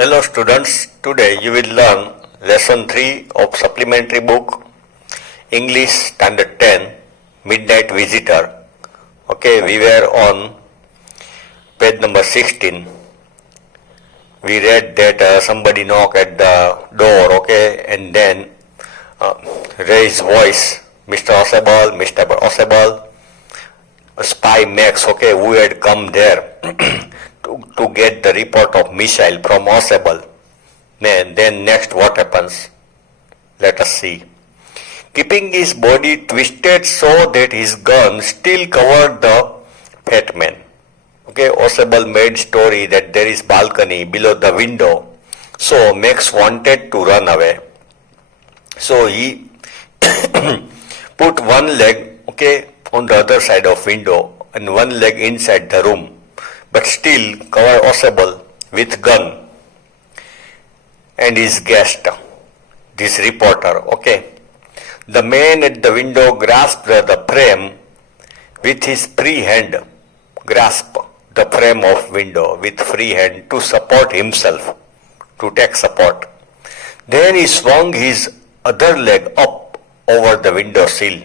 Hello students, today you will learn lesson 3 of supplementary book English Standard 10 Midnight Visitor. Okay, we were on page number 16. We read that somebody knocked at the door, okay, and then raised voice, Mr. Osable, Mr. Osable, spy Max, okay, who had come there to get the report of missile from Osable. Then next what happens? Let us see. Keeping his body twisted so that his gun still covered the fat man. Okay, Osable made story that there is balcony below the window. So Max wanted to run away. So he put one leg, okay, on the other side of window and one leg inside the room, but still cover Osable with gun and his guest, this reporter, okay. The man at the window grasped the frame with his free hand, grasped the frame of window with free hand to support himself, to take support. Then he swung his other leg up over the window sill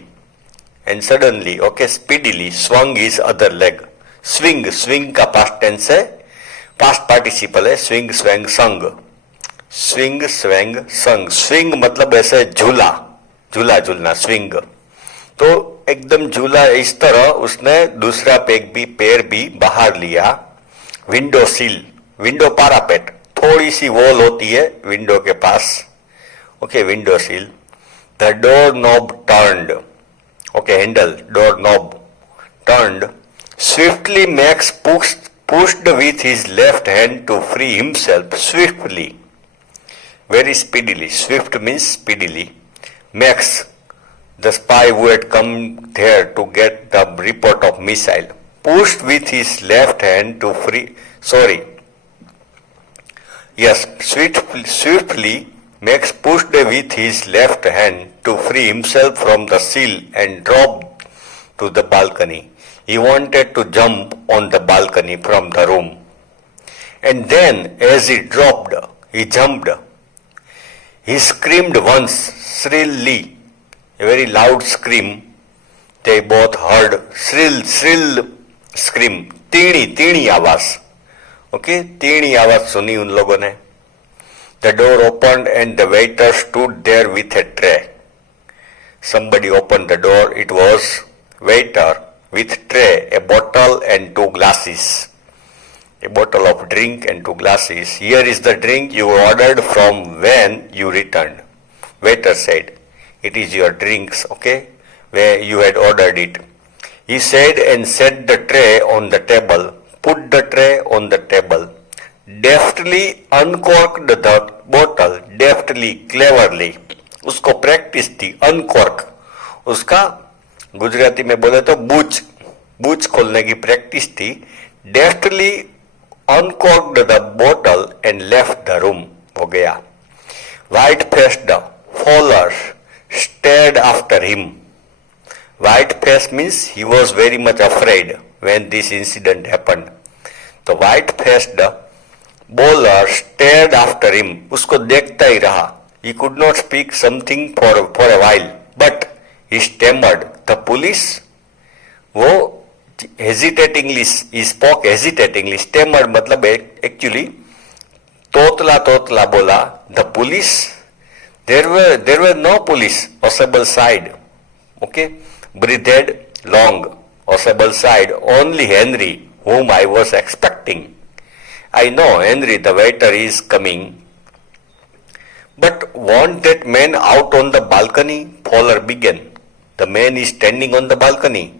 and suddenly, okay, speedily swung his other leg. Swing का past tense है, past participle है, swing, swang, sung. Swing, swang, sung. Swing मतलब ऐसे झूला, झूला झूलना, swing. तो एकदम झूला इस तरह उसने दूसरा पैर भी बाहर लिया. विंडो सिल, विंडो पारापेट, थोड़ी सी वॉल होती है विंडो के पास, okay, window sill. The door knob turned, okay, handle, door knob turned. Swiftly Max pushed with his left hand to free himself. Swiftly, very speedily. Swift means speedily. Max, the spy who had come there to get the report of missile, pushed with his left hand to free. Swiftly Max pushed with his left hand to free himself from the sill and dropped to the balcony. He wanted to jump on the balcony from the room. And then, as he dropped, he jumped. He screamed once, shrilly, a very loud scream. They both heard shrill scream, तीणी आवाज. Okay, तीणी आवाज सुनी उन लोगों ने. The door opened and the waiter stood there with a tray. Somebody opened the door. It was waiter with tray, a bottle and 2 glasses. A bottle of drink and 2 glasses. Here is the drink you ordered from when you returned. Waiter said, it is your drinks, okay, where you had ordered it. He said and set the tray on the table. Put the tray on the table. Deftly uncorked the bottle, deftly, cleverly. उसको practice थी. अनकॉर्क, उसका गुजराती में बोले तो बूच खोलने की practice थी. Deftly uncorked the bottle and left the room. हो गया. White faced follower stared after him. White face means he was very much afraid when this incident happened. तो white faced bowler stared after him. उसको देखता ही रहा. He could not speak something for a while, but he stammered. The police, वो hesitatingly, he spoke hesitatingly. Stammered मतलब actually तोतला बोला. The police, there were no police. Osable sighed. Okay, breathed long. Osable sighed. Only Henry, whom I was expecting. I know Henry, the waiter, is coming. But won't that man out on the balcony? Fowler began. The man is standing on the balcony.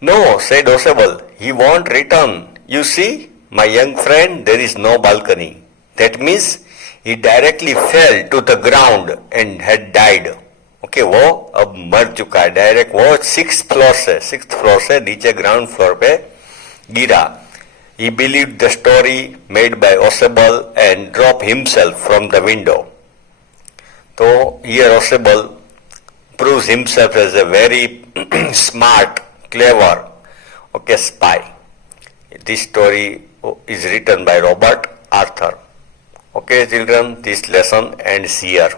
No, said Osable, he won't return. You see, my young friend, there is no balcony. That means he directly fell to the ground and had died. Okay, वो अब मर चुका है. Direct वो 6th floor से नीचे ground floor पे गिरा. He believed the story made by Osable and dropped himself from the window. So here Osable proves himself as a very smart, clever, okay, spy. This story is written by Robert R. Okay children, this lesson ends here.